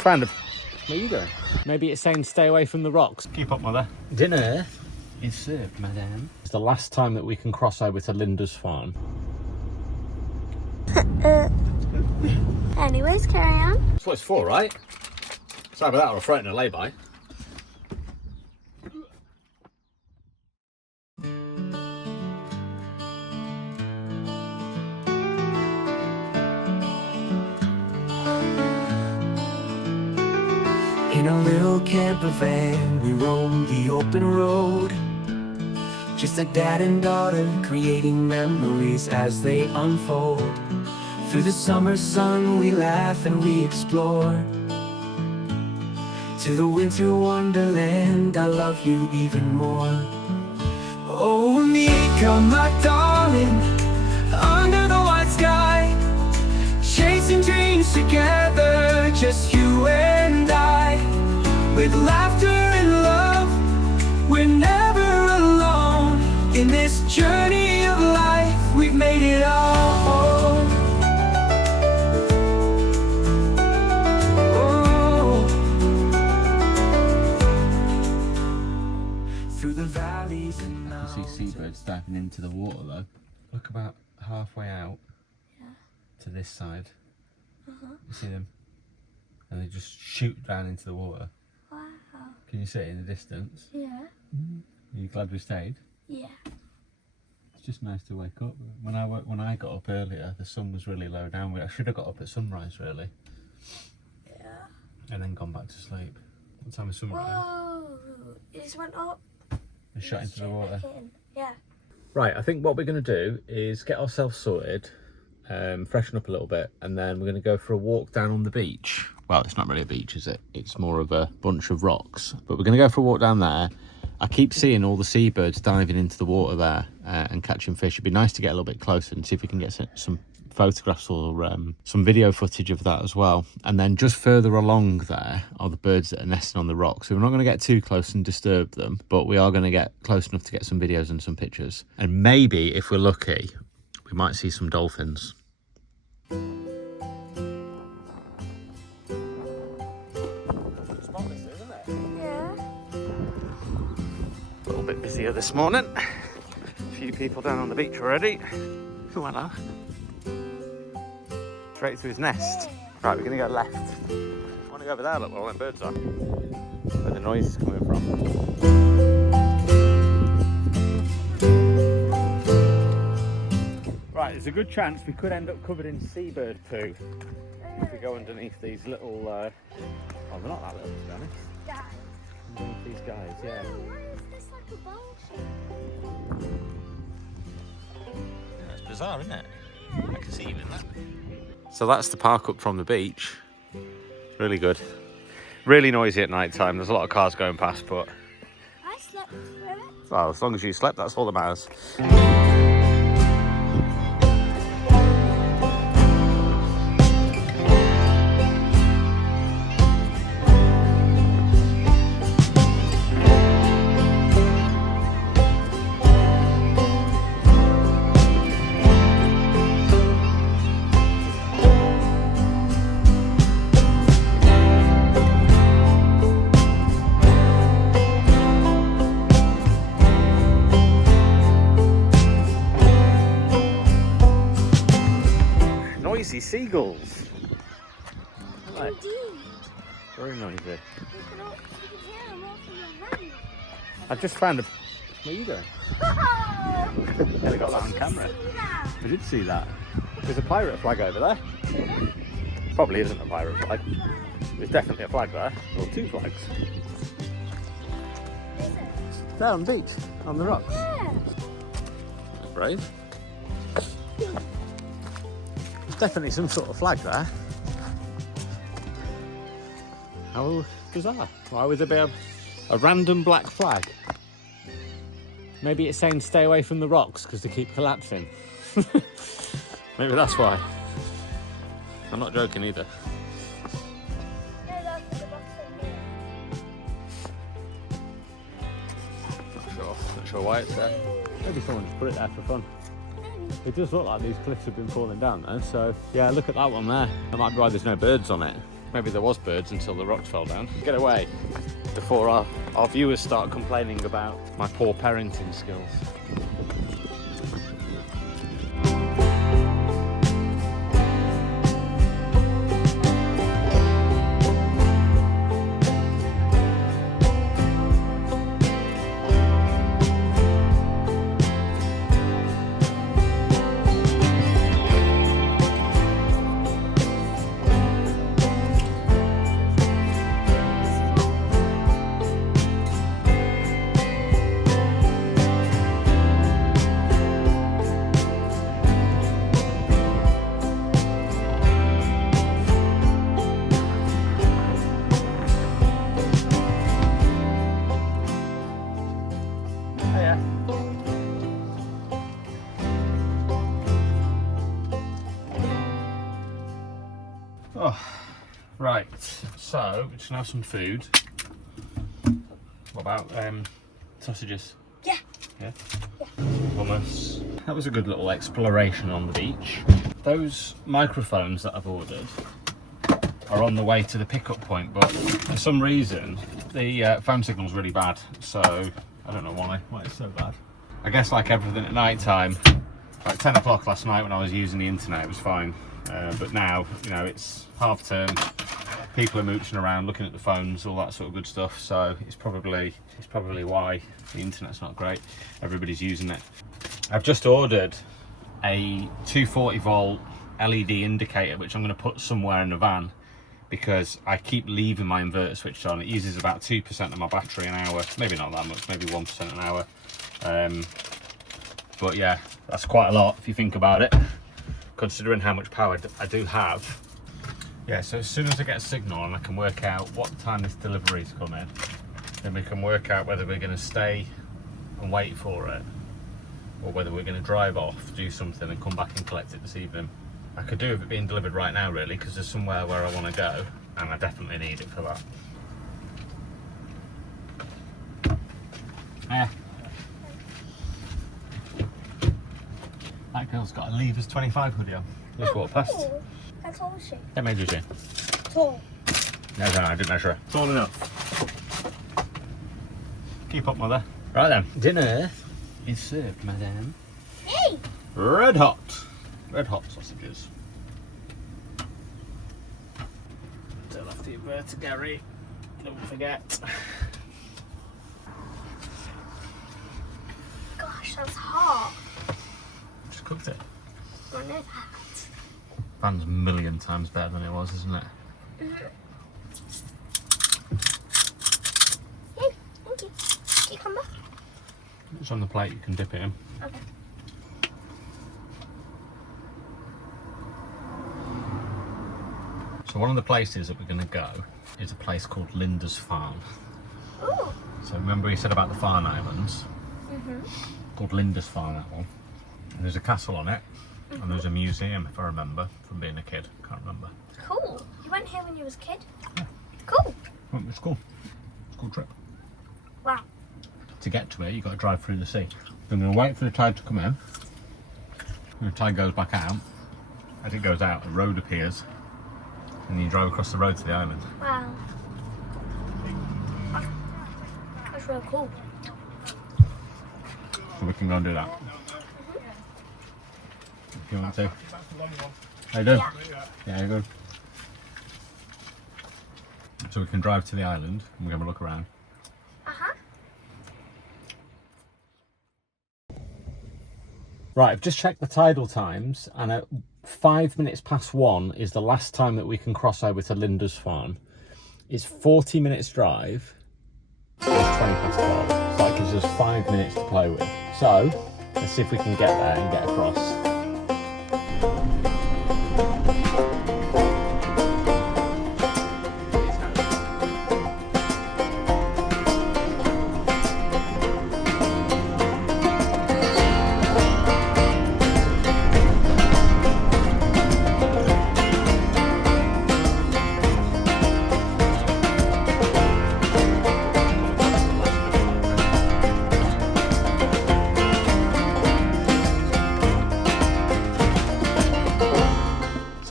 Found a... Where are you going? Maybe it's saying stay away from the rocks. Keep up, mother. Dinner is served, madame. It's the last time that we can cross over to Linda's farm. Anyways, carry on. That's what it's for, right? It's either that or a frightening lay-by. In a little camper van, we roam the open road. Just a dad and daughter creating memories as they unfold. Through the summer sun we laugh and we explore. To the winter wonderland, I love you even more. Oh, Amika, my darling, under the white sky, chasing dreams together, just you and I. With laughter and love, we're never alone. In this journey of life, we've made it all. Oh. Through the valleys and mountains. I see seabirds diving into the water though. Look about halfway out to this side. You see them? And they just shoot down into the water. Wow. Can you see it in the distance? Yeah. Are you glad we stayed? Yeah. It's just nice to wake up. When I got up earlier, the sun was really low down. I should have got up at sunrise really. Yeah. And then gone back to sleep. What time is sunrise? Whoa! It just went up. It shot into the water. Yeah. Right, I think what we're going to do is get ourselves sorted, freshen up a little bit, and then we're going to go for a walk down on the beach. Well, it's not really a beach, is it? It's more of a bunch of rocks. But we're going to go for a walk down there. I keep seeing all the seabirds diving into the water there and catching fish. It'd be nice to get a little bit closer and see if we can get some photographs or some video footage of that as well. And then just further along there are the birds that are nesting on the rocks. So we're not going to get too close and disturb them, but we are going to get close enough to get some videos and some pictures. And maybe, if we're lucky, we might see some dolphins. A little bit busier this morning. A few people down on the beach already. Oh, hello. Straight to his nest. Right, we're going to go left. I want to go over there, look where all them birds are. Where the noise is coming from. Right, there's a good chance we could end up covered in seabird poo if we go underneath these little, well, they're not that little to be honest. Guys. Underneath these guys, yeah. Yeah, it's bizarre, isn't it? I can see you in that. So that's the park up from the beach. Really good. Really noisy at night time. There's a lot of cars going past, but I slept through it. well, as long as you slept, that's all that matters. Noisy seagulls. Right. Indeed. Very noisy. You can hear them all from the road. I've just found a... Where are you going? Yeah, they got that on camera. We did see that. There's a pirate flag over there. Probably isn't a pirate flag. There's definitely a flag there. Or two flags. There on the beach, on the rocks. Yeah. That's brave. There's definitely some sort of flag there. How bizarre. Why would there be a random black flag? Maybe it's saying stay away from the rocks because they keep collapsing. Maybe that's why. I'm not joking either. Not sure why it's there. Maybe someone just put it there for fun. It does look like these cliffs have been falling down though, so yeah, look at that one there. That might be why there's no birds on it. Maybe there was birds until the rocks fell down. Get away before our viewers start complaining about my poor parenting skills. Oh, right, so we just have some food. What about sausages? Yeah. Yeah? Hummus. That was a good little exploration on the beach. Those microphones that I've ordered are on the way to the pickup point, but for some reason the phone signal's really bad, so I don't know why it's so bad. I guess like everything at night time, like 10 o'clock last night when I was using the internet, it was fine. But now, you know, it's half term, people are mooching around, looking at the phones, all that sort of good stuff. So it's probably why the internet's not great. Everybody's using it. I've just ordered a 240 volt LED indicator, which I'm going to put somewhere in the van because I keep leaving my inverter switched on. It uses about 2% of my battery an hour, maybe not that much, maybe 1% an hour. But yeah, that's quite a lot if you think about it, considering how much power I do have. Yeah, so as soon as I get a signal and I can work out what time this delivery is coming, then we can work out whether we're going to stay and wait for it, or whether we're going to drive off, do something and come back and collect it this evening. I could do with it being delivered right now really, because there's somewhere where I want to go and I definitely need it for that. Yeah. That girl's got a Lever's 25 hoodie on. Just walked past. Oh, how tall is she? How measure she? Tall. No, I didn't measure her. Tall enough. Keep up, mother. Right then, dinner is served, madam. Hey! Red hot sausages. Still have the inverter, Gary. Don't forget. Gosh, that's hot. Just cooked it. I know that. Van's a million times better than it was, isn't it? Hey, thank you. Can you come back? It's on the plate, you can dip it in. Okay. So one of the places that we're going to go is a place called Linda's Farm. Ooh. So remember we said about the Farne Islands? Called Linda's Farm, that one. And there's a castle on it, and there's a museum, if I remember, from being a kid. Can't remember. Cool. You went here when you was a kid? Yeah. Cool. Well, it's cool. It's a cool trip. Wow. To get to it, you've got to drive through the sea. So I'm going to wait for the tide to come in. When the tide goes back out, as it goes out, a road appears, and then you drive across the road to the island. Wow. That's real cool. So we can go and do that. If you want to. How you doing? Yeah, good. So we can drive to the island and we have a look around. Right, I've just checked the tidal times, and at 5 minutes past 1 is the last time that we can cross over to Linda's Farm. It's 40 minutes drive, it's 20 past 12, so that gives us 5 minutes to play with. So, let's see if we can get there and get across.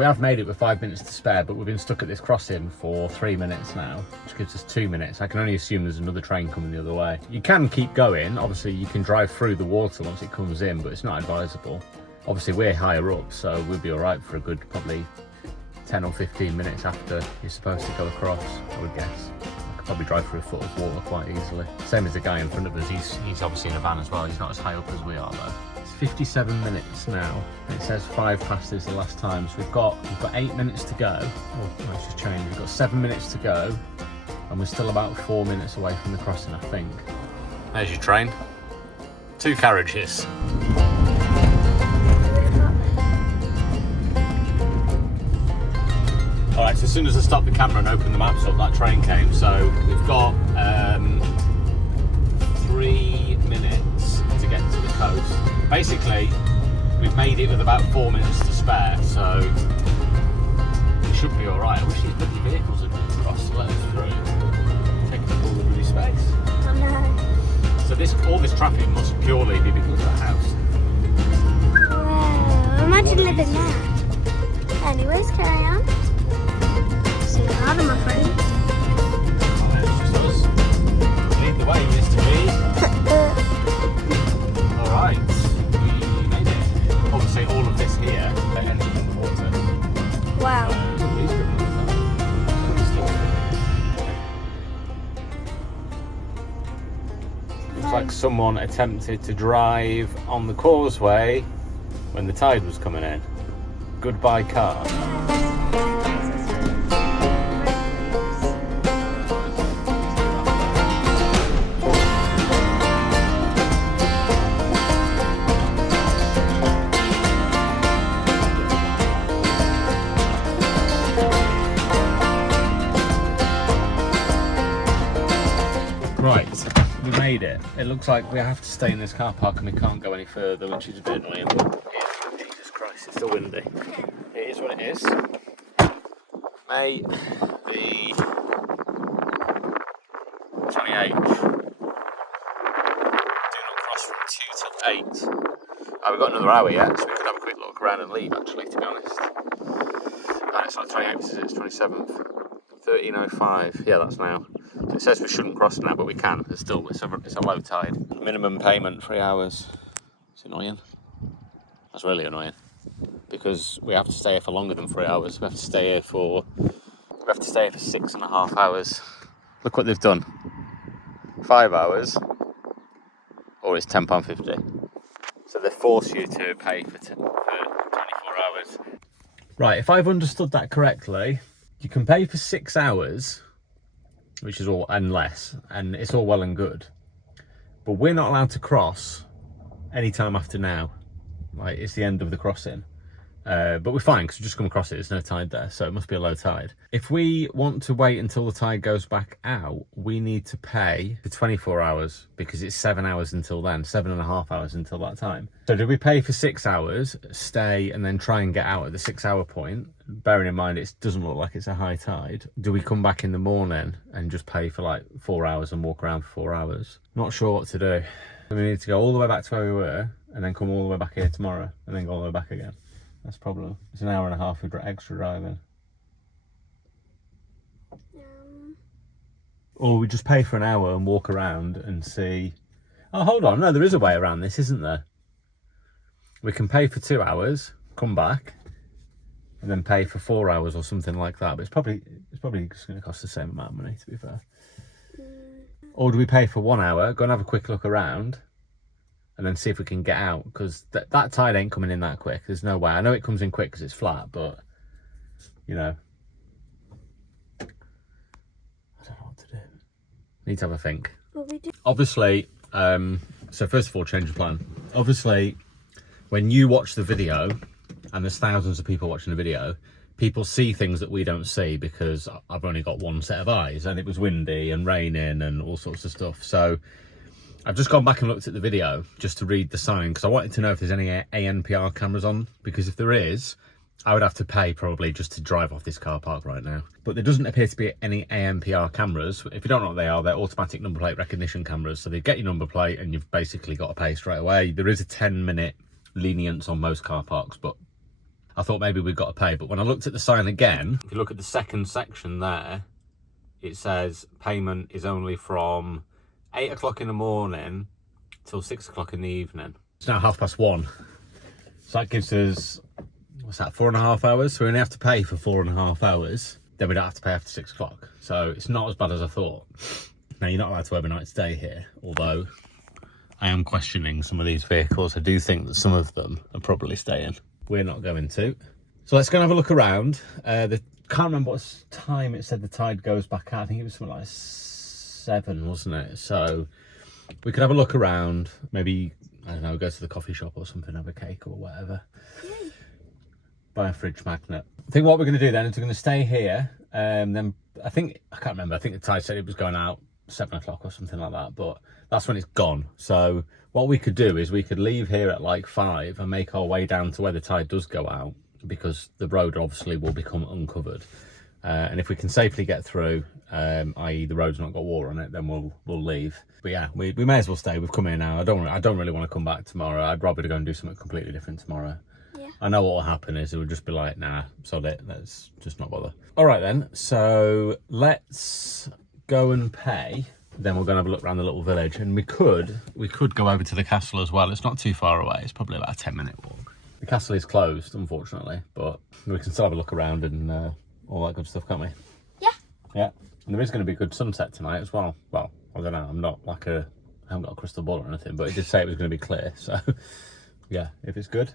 we have made it with 5 minutes to spare, but we've been stuck at this crossing for 3 minutes now, which gives us 2 minutes. I can only assume there's another train coming the other way. You can keep going. Obviously, you can drive through the water once it comes in, but it's not advisable. Obviously, we're higher up, so we'll be all right for a good probably 10 or 15 minutes after you're supposed to go across, I would guess. I could probably drive through a foot of water quite easily. Same as the guy in front of us, he's obviously in a van as well. He's not as high up as we are though. It's 57 minutes now. It says 5 past is the last time, so we've got 8 minutes to go. Oh, let's just change. We've got 7 minutes to go, and we're still about 4 minutes away from the crossing, I think. There's your train. 2 carriages. Alright, so as soon as I stopped the camera and opened the maps up, that train came. So we've got 3 minutes to get to the coast. Basically, we've made it with about 4 minutes to spare, so we should be alright. I wish these bloody vehicles had crossed to let us through. Taking up all the bloody space. I know. So all this traffic must purely be because of the house. Wow, imagine living there. Anyways, carry on. See you later, my friend. It's just us. Lead the way, Mr. B. Alright, we made it. Obviously all of this here ends up in the water. Wow. Looks like someone attempted to drive on the causeway when the tide was coming in. Goodbye car. Right, we made it. It looks like we have to stay in this car park and we can't go any further, which is a bit annoying. Jesus Christ, it's still windy. It is what it is. May the 28th. Do not cross from 2 till 8. Oh, we've got another hour yet, so we could have a quick look around and leave, actually, to be honest. And it's not 28th, is it? It's 27th. 13:05. Yeah, that's now. So it says we shouldn't cross now, but we can. It's a low tide. Minimum payment 3 hours. It's annoying. That's really annoying because we have to stay here for longer than 3 hours. We have to stay here for 6.5 hours. Look what they've done. 5 hours, or it's £10.50. So they force you to pay for 24 hours. Right, if I've understood that correctly, you can pay for 6 hours, which is all and less, and it's all well and good. But we're not allowed to cross any time after now. Like, it's the end of the crossing. But we're fine because we just come across it. There's no tide there, so it must be a low tide. If we want to wait until the tide goes back out, we need to pay for 24 hours because it's 7 hours until then, 7.5 hours until that time. So do we pay for 6 hours, stay, and then try and get out at the 6 hour point? Bearing in mind it doesn't look like it's a high tide. Do we come back in the morning and just pay for like 4 hours and walk around for 4 hours? Not sure what to do. We need to go all the way back to where we were and then come all the way back here tomorrow and then go all the way back again. That's the problem. It's an hour and a half of extra driving. Or we just pay for an hour and walk around and see. Oh, hold on. No, there is a way around this, isn't there? We can pay for 2 hours, come back, and then pay for 4 hours or something like that. But it's probably just going to cost the same amount of money, to be fair. Or do we pay for 1 hour, go and have a quick look around, and then see if we can get out? Because that tide ain't coming in that quick. There's no way. I know it comes in quick because it's flat, but, you know. I don't know what to do. Need to have a think. Obviously, so first of all, change of plan. Obviously, when you watch the video, and there's thousands of people watching the video, people see things that we don't see because I've only got one set of eyes, and it was windy and raining and all sorts of stuff. So I've just gone back and looked at the video just to read the sign because I wanted to know if there's any ANPR cameras on, because if there is, I would have to pay probably just to drive off this car park right now. But there doesn't appear to be any ANPR cameras. If you don't know what they are, they're automatic number plate recognition cameras. So they get your number plate and you've basically got to pay straight away. There is a 10-minute lenience on most car parks, but I thought maybe we'd got to pay, but when I looked at the sign again, if you look at the second section there, it says payment is only from 8 o'clock in the morning till 6 o'clock in the evening. It's now 1:30. So that gives us, what's that, 4.5 hours? So we only have to pay for 4.5 hours. Then we don't have to pay after 6 o'clock. So it's not as bad as I thought. Now, you're not allowed to overnight stay here, although I am questioning some of these vehicles. I do think that some of them are probably staying. We're not going to. So let's go and have a look around. Can't remember what time it said the tide goes back out. I think it was something like 7, wasn't it? So we could have a look around. Maybe, I don't know, go to the coffee shop or something, have a cake or whatever. Yay. Buy a fridge magnet. I think what we're going to do then is we're going to stay here. Then I can't remember. I think the tide said it was going out 7 o'clock or something like that, but that's when it's gone. So what we could do is we could leave here at like 5 and make our way down to where the tide does go out, because the road obviously will become uncovered. And if we can safely get through, i.e. the road's not got water on it, then we'll leave. But yeah, we may as well stay. We've come here now. I don't really want to come back tomorrow. I'd rather go and do something completely different tomorrow. Yeah. I know what will happen is it will just be like, nah, sod it, let's just not bother. All right then, so let's go and pay. Then we're going to have a look around the little village, and we could go over to the castle as well. It's not too far away. It's probably about a 10-minute walk. The castle is closed, unfortunately, but we can still have a look around and all that good stuff, can't we? Yeah. Yeah, and there is going to be a good sunset tonight as well. Well, I don't know. I haven't got a crystal ball or anything, but it did say it was going to be clear. So yeah, if it's good,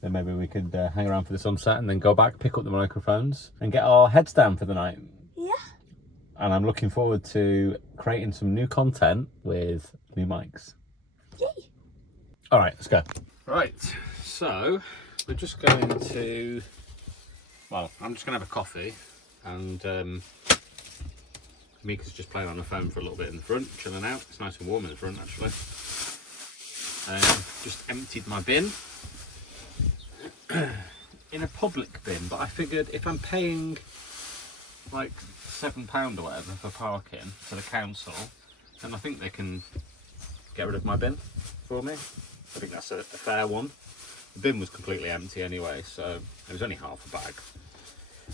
then maybe we could hang around for the sunset and then go back, pick up the microphones and get our heads down for the night. Yeah. And I'm looking forward to creating some new content with new mics. Yay. All right, let's go. Right, so we're just going to, well, I'm just going to have a coffee, and Amika's just playing on the phone for a little bit in the front, chilling out. It's nice and warm in the front, actually. Just emptied my bin in a public bin, but I figured if I'm paying like £7 or whatever for parking for the council, then I think they can get rid of my bin for me. I think that's a fair one. The bin was completely empty anyway, so it was only half a bag.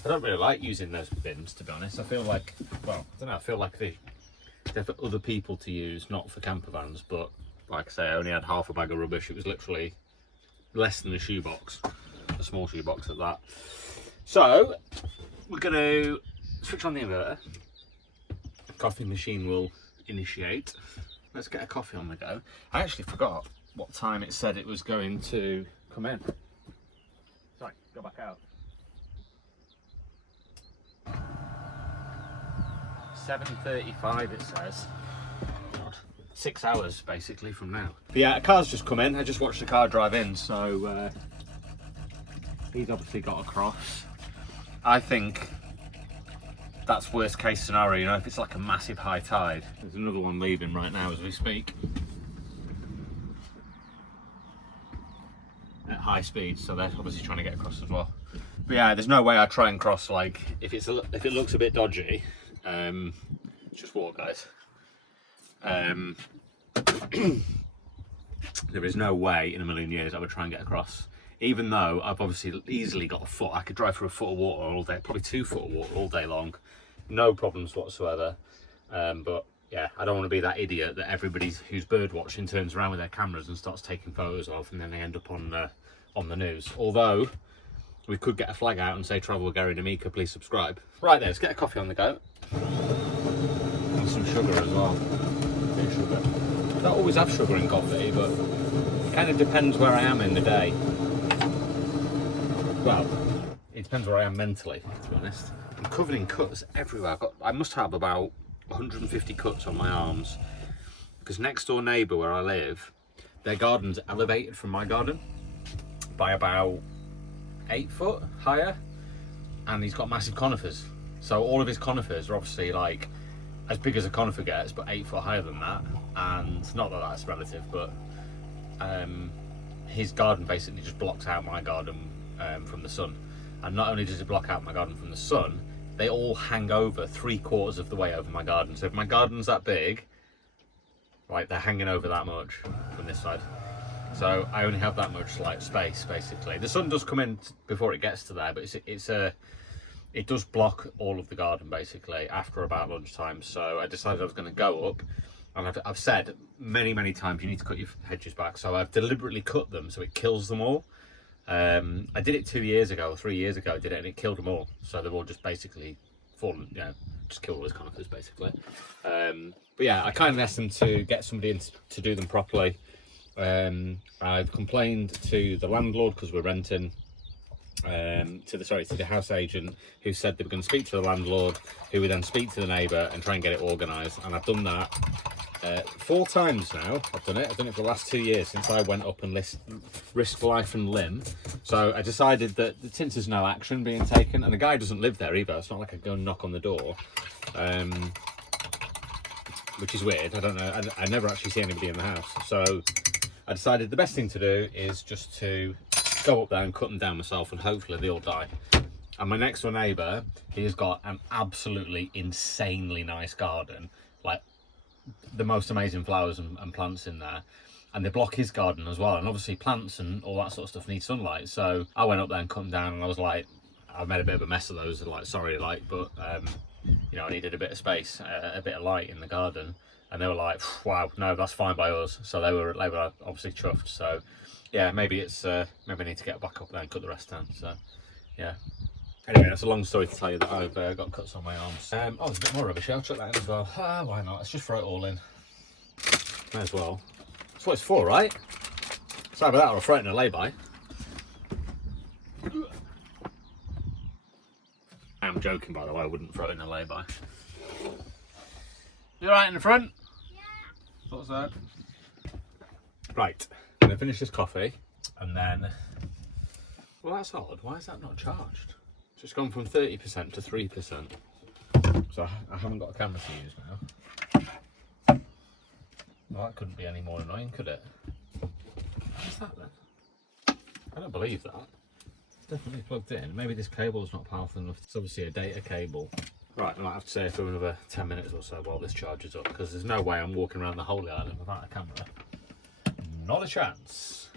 I don't really like using those bins, to be honest. I feel like, well, I don't know, I feel like they're for other people to use, not for camper vans, but like I say, I only had half a bag of rubbish. It was literally less than a shoebox, a small shoebox at that. So we're going to switch on the inverter. The coffee machine will initiate. Let's get a coffee on the go. I actually forgot what time it said it was going to come in. Sorry, go back out. 7:35 it says. God, 6 hours basically from now. But yeah, a car's just come in. I just watched the car drive in, so he's obviously got across. I think that's worst case scenario, you know, if it's like a massive high tide. There's another one leaving right now as we speak at high speed, so they're obviously trying to get across as well. But yeah, there's no way I'd try and cross, like, if it looks a bit dodgy, just walk, guys. There is no way in a million years I would try and get across, even though I've obviously easily got a foot. I could drive through a foot of water all day, probably 2 foot of water all day long, no problems whatsoever. But yeah, I don't want to be that idiot that everybody who's bird watching turns around with their cameras and starts taking photos of, and then they end up on the news. Although we could get a flag out and say travel with Gary and Amika, please subscribe. Right there, let's get a coffee on the go. And some sugar as well. A bit of sugar. I don't always have sugar in coffee, but it kind of depends where I am in the day. Well, it depends where I am mentally, to be honest. I'm covered in cuts everywhere. I must have about 150 cuts on my arms, because next door neighbour where I live, their garden's elevated from my garden by about 8 foot higher, and he's got massive conifers. So all of his conifers are obviously like as big as a conifer gets, but 8 foot higher than that. And not that that's relative, but his garden basically just blocks out my garden from the sun. And not only does it block out my garden from the sun, they all hang over 3/4 of the way over my garden. So if my garden's that big, like, they're hanging over that much from this side. So I only have that much like space basically. The sun does come in before it gets to there, but it does block all of the garden basically after about lunchtime. So I decided I was going to go up, and I've said many times you need to cut your hedges back. So I've deliberately cut them so it kills them all. I did it 2 years ago or 3 years ago. I did it and it killed them all. So they've all just basically fallen, you know, just killed all those conifers basically. But yeah, I kind of asked them to get somebody in to do them properly. I've complained to the landlord because we're renting, to the house agent, who said they were going to speak to the landlord, who would then speak to the neighbour and try and get it organised. And I've done that 4 times now. I've done it for the last 2 years since I went up and risked life and limb. So I decided that since there's no action being taken, and the guy doesn't live there either, it's not like I go and knock on the door, which is weird. I don't know, I never actually see anybody in the house. So I decided the best thing to do is just to go up there and cut them down myself, and hopefully they'll die. And my next door neighbour, he's got an absolutely insanely nice garden, like the most amazing flowers and plants in there, and they block his garden as well. And obviously plants and all that sort of stuff need sunlight. So I went up there and cut them down, and I was like, I made a bit of a mess of those, like sorry, like, but you know, I needed a bit of space, a bit of light in the garden. And they were like, wow, no, that's fine by us. So they were obviously chuffed. So yeah, maybe I need to get back up there and cut the rest down. So yeah. Anyway, that's a long story to tell you that I've got cuts on my arms. Oh, there's a bit more rubbish. I'll chuck that in as well. Why not? Let's just throw it all in. May as well. That's what it's for, right? Sorry about that, I'll throw it in a lay-by. I'm joking, by the way. I wouldn't throw it in a lay-by. You alright in the front? Yeah. Thought so. Right, I'm going to finish this coffee, and then... Well, that's odd. Why is that not charged? So it's gone from 30% to 3%. So I haven't got a camera to use now. Well, that couldn't be any more annoying, could it? What's that then? I don't believe that. It's definitely plugged in. Maybe this cable's not powerful enough. It's obviously a data cable. Right, I might have to stay for another 10 minutes or so while this charges up, because there's no way I'm walking around the Holy Island without a camera. Not a chance.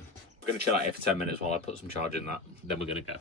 I'm going to chill out here for 10 minutes while I put some charge in that, then we're going to go.